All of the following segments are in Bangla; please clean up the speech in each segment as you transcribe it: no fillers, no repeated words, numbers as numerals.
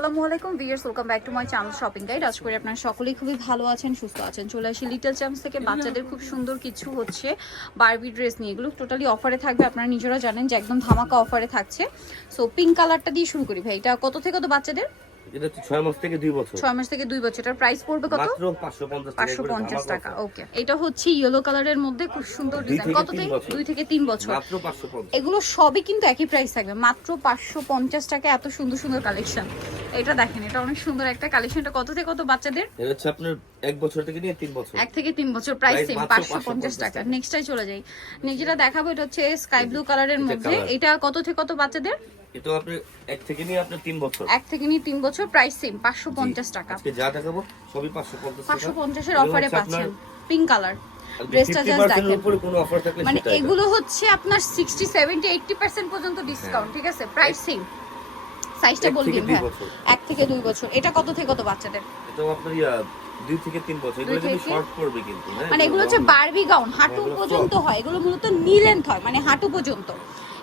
আসসালামু আলাইকুম viewers, welcome back to my channel shopping guide. আশা করি আপনারা সকলেই খুবই ভালো আছেন, সুস্থ আছেন। চলে আসি লিটল চ্যাম্পস থেকে বাচ্চাদের খুব সুন্দর কিছু হচ্ছে বারবি ড্রেস নিয়ে। এগুলো টোটালি অফারে থাকবে, আপনারা নিজেরা জানেন যে একদম ধামাকা অফারে থাকছে। সো পিঙ্ক কালারটা দিয়ে শুরু করি ভাই। এটা কত থেকে কত বাচ্চাদের? এটা 6 মাস থেকে 2 বছর। 6 মাস থেকে 2 বছর। এটার প্রাইস পড়বে কত? মাত্র 550 টাকা। ওকে, এটা হচ্ছে ইয়েলো কালারের মধ্যে খুব সুন্দর ডিজাইন। কত থেকে? 2 থেকে 3 বছর। মাত্র 550। এগুলো সবই কিন্তু একই প্রাইস থাকবে, মাত্র 550 টাকা। এত সুন্দর সুন্দর কালেকশন। এটা দেখেন, এটা অনেক সুন্দর একটা কালেকশন। এটা কত থেকে কত বাচ্চাদের? এটা হচ্ছে আপনার 1 বছর থেকে নিয়ে 3 বছর। 1 থেকে 3 বছর, প্রাইস সেম 550 টাকা। নেক্সটটাই চলে যাই। যেটা দেখাবো এটা হচ্ছে স্কাই ব্লু কালারের মধ্যে। এটা কত থেকে কত বাচ্চাদের? এটা আপনি 1 থেকে নিয়ে আপনার 3 বছর। 1 থেকে নিয়ে 3 বছর, প্রাইস সেম 550 টাকা। আজকে যা দেখাবো সবই 550 টাকা। 550 এর অফারে পাচ্ছেন পিঙ্ক কালার ড্রেসটা। জাস্ট দেখেন, উপরে কোনো অফার থাকলে মানে এগুলো হচ্ছে আপনার 60 70 80% পর্যন্ত ডিসকাউন্ট, ঠিক আছে? Price same. সাইজটা বলবেন ভাই। 1 থেকে 2 বছর। এটা কত থেকে কত বাচ্চাদের? এটা আপনার 2 থেকে 3 বছর। এগুলো কিন্তু শর্ট পড়বে কিন্তু, হ্যাঁ। মানে এগুলো হচ্ছে বারবি গাউন, হাঁটু পর্যন্ত হয়। এগুলো মূলত নি লেন্থ হয়, মানে হাঁটু পর্যন্ত।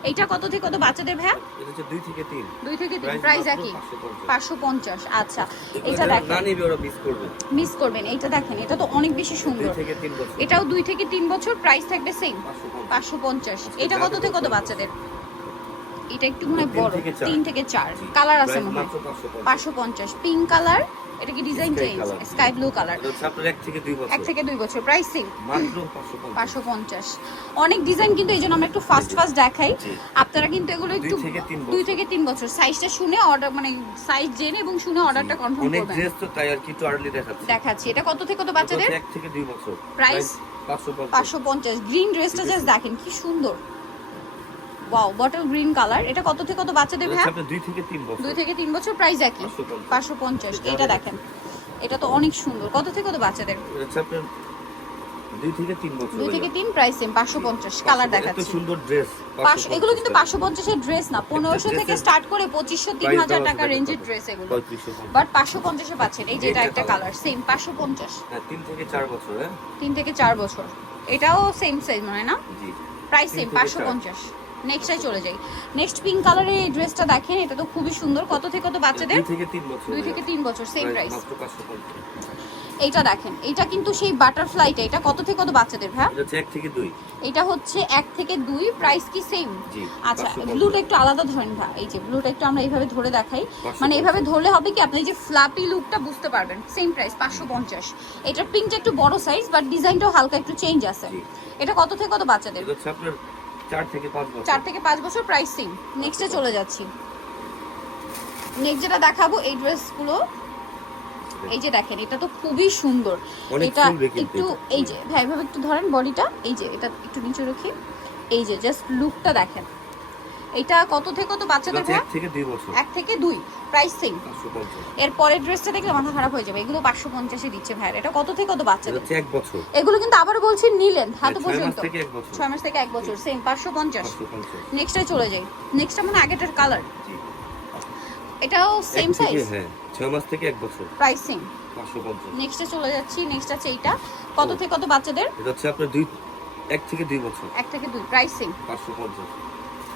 এইটা কত থেকে কত বাচ্চাদের ভাই? এটা হচ্ছে 2 থেকে 3। 2 থেকে 3, প্রাইস একই 550। আচ্ছা, এটা দেখেন, না নিবে ওরা মিস করবেন। এইটা দেখেন, এটা তো অনেক বেশি সুন্দর। 2 থেকে 3 বছর। এটাও 2 থেকে 3 বছর, প্রাইস থাকবে সেম 550। এটা কত থেকে কত বাচ্চাদের? এটা একটু মনে হয় বড়, 3 থেকে 4। কালার আছে মনে হয় 550। Pink colour. এটা কি design change? Sky blue colour. এটা হচ্ছে আপনার 1 থেকে 2 বছর। 1 থেকে 2 বছর, প্রাইস সেম মাত্র 550। অনেক ডিজাইন, কিন্তু এইজন্য আমরা একটু ফাস্ট দেখাই। আপনারা কিন্তু এগুলো একটু 2 থেকে 3 বছর সাইজটা শুনে অর্ডার, মানে সাইজ জেনে এবং শুনে অর্ডারটা কনফার্ম করবেন। অনেক ড্রেস তো তাই আর কি একটু আর্লি দেখাচ্ছি। এটা কত থেকে কত বাচ্চাদের? 1 থেকে 2 বছর, প্রাইস 550। গ্রিন ড্রেসটা জাস্ট দেখেন কি সুন্দর। Wow, bottle green colour. এটা কত থেকে কত বাচ্চাদের ভাই? 2 থেকে 3 বছর। 2 থেকে 3 বছর, প্রাইস একই 550। এটা দেখেন, এটা তো অনেক সুন্দর। কত থেকে কত বাচ্চাদের? এটা আপনার 2 থেকে 3 বছর। 2 থেকে 3, প্রাইস সেম 550। কালার দেখাচ্ছি। এত সুন্দর ড্রেস। এগুলো কিন্তু 550 এর ড্রেস না, 1500 থেকে স্টার্ট করে 2500 3000 টাকা রেঞ্জের ড্রেস এগুলো। বাট 550 এ পাচ্ছেন। এই যে এটা একটা কালার, সেম 550। হ্যাঁ, 3 থেকে 4 বছর। হ্যাঁ, 3 থেকে 4 বছর। এটাও সেম সাইজ মনে হয় না? জি, প্রাইস সেম 550। নেক্সটে চলে যাই। নেক্সট পিঙ্ক কালারের এই ড্রেসটা দেখেন, এটা তো খুবই সুন্দর। কত থেকে কত বাচ্চাদের? 2 থেকে 3 বছর। 2 থেকে 3 বছর, সেম প্রাইস। মাত্র 550। এইটা দেখেন, এটা কিন্তু সেই বাটারফ্লাইটা। এটা কত থেকে কত বাচ্চাদের ভাই? এটা হচ্ছে 1 থেকে 2। এটা হচ্ছে 1 থেকে 2, প্রাইস কি সেম? জি। আচ্ছা, ব্লুটা একটু আলাদা ধরেন ভাই। এই যে ব্লুটা একটু আমরা এইভাবে ধরে দেখাই, মানে এইভাবে ধরলে হবে কি আপনি এই যে ফ্ল্যাপি লুকটা বুঝতে পারবেন। Same price 550। এটা পিঙ্কটা একটু বড় সাইজ, বাট ডিজাইনটাও হালকা একটু চেঞ্জ আছে। এটা কত থেকে কত বাচ্চাদের? এটা হচ্ছে আপনার 4 থেকে 5 বছর। 4 থেকে 5 বছর, প্রাইস সেম। নেক্সটে চলে যাচ্ছি। নেক্সট যেটা দেখাবো এই ড্রেসগুলো, এই যে দেখেন, এটা তো খুবই সুন্দর। এটা একটু এই যে ভাই ভাবে একটু ধরেন বডিটা, এই যে এটা একটু নিচে রাখি। এই যে জাস্ট লুকটা দেখেন। এটা কত থেকে কত বাচ্চাদের ভাই? 1 থেকে 2 বছর। 1 থেকে 2, প্রাইস সেম 550। এর পরের ড্রেসটা দেখলে মাথা খারাপ হয়ে যাবে। এগুলো 550 এ দিচ্ছে ভাই। এটা কত থেকে কত এটা বাচ্চাদের? হচ্ছে 1 বছর। এগুলো কিন্তু আবার বলছি নিলেন হাতে পর্যন্ত। 6 মাস থেকে 1 বছর। 6 মাস থেকে 1 বছর, সেম 550। নেক্সটে চলে যাই। নেক্সটটা মানে আগেটার কালার। জি, এটাও সেম সাইজ। হ্যাঁ, 6 মাস থেকে 1 বছর, প্রাইস সেম 550। নেক্সটে চলে যাচ্ছি। নেক্সট আছে এইটা। কত থেকে কত বাচ্চাদের? এটা হচ্ছে আপনার 1 থেকে 2 বছর। 1 থেকে 2, প্রাইস সেম 550।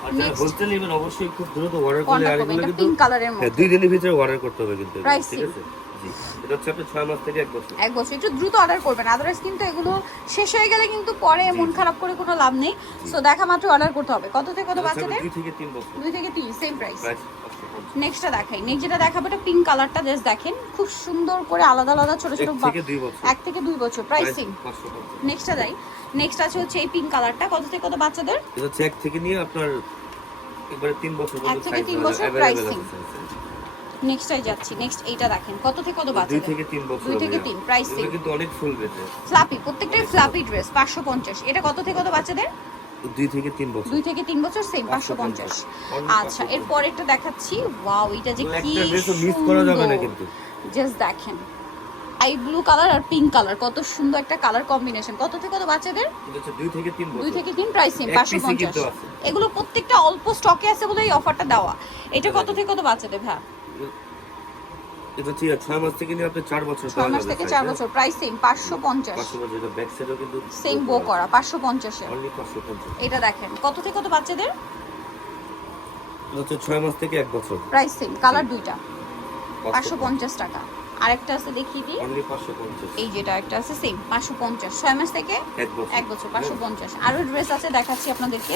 Next. আচ্ছা, বলতে নেবেন অবশ্যই খুব দ্রুত অর্ডার করলে। আর এগুলো কিন্তু পিঙ্ক কালারের মধ্যে 2 দিনের ভিতরে অর্ডার করতে হবে কিন্তু, Price ঠিক আছে? জি, এটা হচ্ছে আপনার 6 মাস থেকে 1 বছর। 1 বছর। একটু দ্রুত অর্ডার করবেন, আদারওয়াইজ কিন্তু এগুলো শেষ হয়ে গেলে কিন্তু পরে মন খারাপ করে কোনো লাভ নেই। সো দেখা মাত্র অর্ডার করতে হবে। কত থেকে কত বাচ্চাদের? 2 থেকে 3 বছর। 2 থেকে 3, সেম প্রাইস। 550। নেক্সটটা দেখাই। নেক্সট যেটা দেখাবো এটা পিঙ্ক কালারটা, জাস্ট দেখেন খুব সুন্দর করে আলাদা আলাদা ছোট ছোট 1 থেকে 2 বছর। 1 থেকে 2 বছর, প্রাইস সেম 550। নেক্সটটা যাই। নেক্সট আছে হচ্ছে এই পিঙ্ক কালারটা। কত থেকে কত বাচ্চাদের? এটা হচ্ছে 1 থেকে নিয়ে আপনার একবারে 3 বছর 1 পর্যন্ত থেকে 3 বছর, প্রাইস সেম। নেক্সটটাই যাচ্ছি। নেক্সট এইটা দেখেন, কত থেকে কত 2 বাচ্চাদের? থেকে 3 বছর। 2 থেকে 3, প্রাইস সেম। কিন্তু অনেক ফুল বেঁচে। ফ্লাপি, প্রত্যেকটাই ফ্লাপি ড্রেস 550। এটা কত থেকে কত বাচ্চাদের? 2 থেকে 3 বছর। 2 থেকে 3 বছর, সেম 550। আচ্ছা, এর পরেরটা দেখাচ্ছি। ওয়াও, এটা যে কি একটা ড্রেসও মিস করা যাবে না কিন্তু। জাস্ট দেখেন, আই ব্লু কালার আর পিঙ্ক কালার, কত সুন্দর একটা কালার কম্বিনেশন। কত থেকে কত বাচ্চাদের? এটা হচ্ছে 2 থেকে 3 বছর। 2 থেকে 3, প্রাইস সেম 550। এগুলো প্রত্যেকটা অল্প স্টকে আছে বলে এই অফারটা দেওয়া। এটা কত থেকে কত বাচ্চাদের ভাই? এটা হচ্ছে 6 মাস থেকে নিয়ে আপনি 4 বছর। 6 মাস থেকে 4 বছর, প্রাইস সেম 550। 550। এটা ব্যাক সাইডও কিন্তু সেম বো করা 550 এ। অনলি 550। এটা দেখেন, কত থেকে কত বাচ্চাদের? এটা হচ্ছে 6 মাস থেকে 1 বছর, প্রাইস সেম, কালার দুইটা। 550 টাকা। আরেকটা আছে দেখিয়ে দিই, অনলি 550। এই যেটা একটা আছে সেম 550, 6 মাস থেকে 1 বছর 550। আরো ড্রেস আছে দেখাচ্ছি আপনাদেরকে,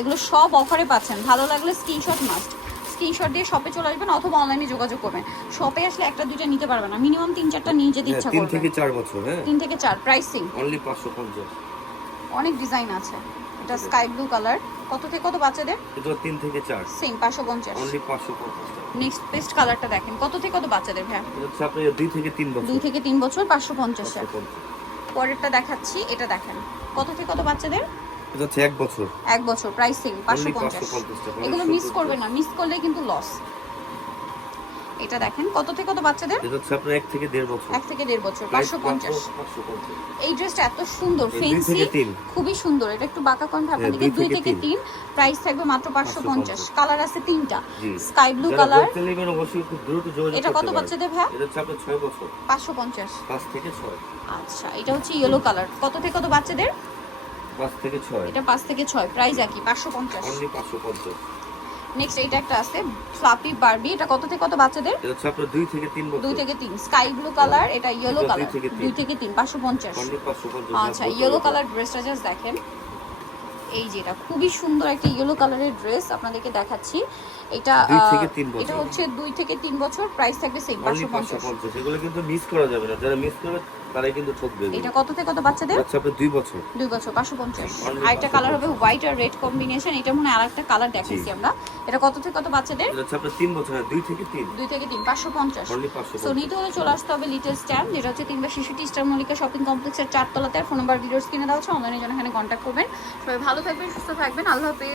এগুলো সব অফারে পাচ্ছেন। ভালো লাগলে স্ক্রিনশট মাস্ট, স্ক্রিনশট দিয়ে শপে চলে আসবেন অথবা অনলাইনে যোগাযোগ করবেন। শপে আসলে একটা দুইটা নিতে পারবেন না, মিনিমাম 3-4টা নিয়ে যেতে ইচ্ছা 3 করবে। থেকে 4 বছর, হ্যাঁ 3 থেকে 4 প্রাইসিং অনলি 550। অনেক ডিজাইন আছে। এটা স্কাই ব্লু কালার, কত থেকে কত বাচ্চাদের? এটা 3 থেকে 4 সেম 550। অনলি 550 টাকা। নেক্সট পেস্ট কালারটা দেখেন, কত থেকে কত বাচ্চাদের ভাই? এটা হচ্ছে আপনার 2 থেকে 3 বছর। 2 থেকে 3 বছর 550 এ। 550। পরেরটা দেখাচ্ছি, এটা দেখেন, কত থেকে কত বাচ্চাদের? এটা হচ্ছে 1 বছর 1 বছর প্রাইসিং 550। 550 টাকা। এগুলো মিস করবেন না, মিস করলে কিন্তু লস। এটা দেখেন, কত থেকে কত বাচ্চাদের? এটা হচ্ছে আপনার 1 থেকে 1.5 বছর। 1 থেকে 1.5 বছর প্রাইস 550। 550। এই ড্রেসটা এত সুন্দর, এই 2 ফেন্সি, থেকে 3 খুবই সুন্দর। এটা একটু বাঁকা করেন হ্যাঁ, আপনাদেরকে, 2 2 থেকে থেকে 3, প্রাইস থাকবে মাত্র 550। কালার আছে 3টা, জি। স্কাই ব্লু যারা কালার। বলতে নেবেন অবশ্যই খুব দ্রুত যোগাযোগ এটা করতে কত পারেন। বাচ্চাদের ভাই? এটা হচ্ছে আপনার 6 বছর 550। 5 থেকে 6। আচ্ছা, এটা হচ্ছে ইয়েলো কালার, কত থেকে কত বাচ্চাদের? 5 থেকে 6 এটা 5 থেকে 6, প্রাইস একই 550। অনলি 550। নেক্সট এটা একটা আছে ফ্লাপি বারবি, এটা কত থেকে কত বাচ্চাদের? এটা হচ্ছে আপনার 2 থেকে 3 বছর। 2 থেকে 3, স্কাই ব্লু কালার, এটা ইয়েলো এটা 2 কালার, থেকে 3 2 থেকে 3 550। অনলি 550। আচ্ছা, ইয়েলো কালার ড্রেসটা জাস্ট দেখেন, এই যে এটা খুবই সুন্দর একটা ইয়েলো কালারের ড্রেস আপনাদেরকে দেখাচ্ছি। এটা 2 থেকে 3 বছর। এটা হচ্ছে 2 থেকে 3 বছর, প্রাইস থাকবে সেম অনলি 550। 550। এগুলো কিন্তু মিস করা যাবে না, যারা মিস করবে তারাই কিন্তু ঠকবে। এটা কত থেকে কত বাচ্চাদের? আচ্ছা আপনার 2 বছর 2 বছর 550। Only আরেকটা কালার হবে হোয়াইট আর রেড কম্বিনেশন, এটা মনে হয় আরেকটা কালার দেখাইছি আমরা। এটা কত থেকে কত বাচ্চাদের? এটা হচ্ছে আপনার 3 বছর, 2 থেকে 3 2 থেকে 3 550। Only so 550। নিতে হলে চলে আসতে হবে লিটল স্ট্যাম্প, যেটা হচ্ছে 3/66 স্টার মল্লিকা শপিং কমপ্লেক্সের 4 তলাতে। ফোন নাম্বার ভিডিওস কিনে দেওয়া হচ্ছে, অনলাইনে জন্য এখানে কন্ট্যাক্ট করবেন। সবাই ভালো থাকবেন, সুস্থ থাকবেন, আল্লাহ হাফেজ।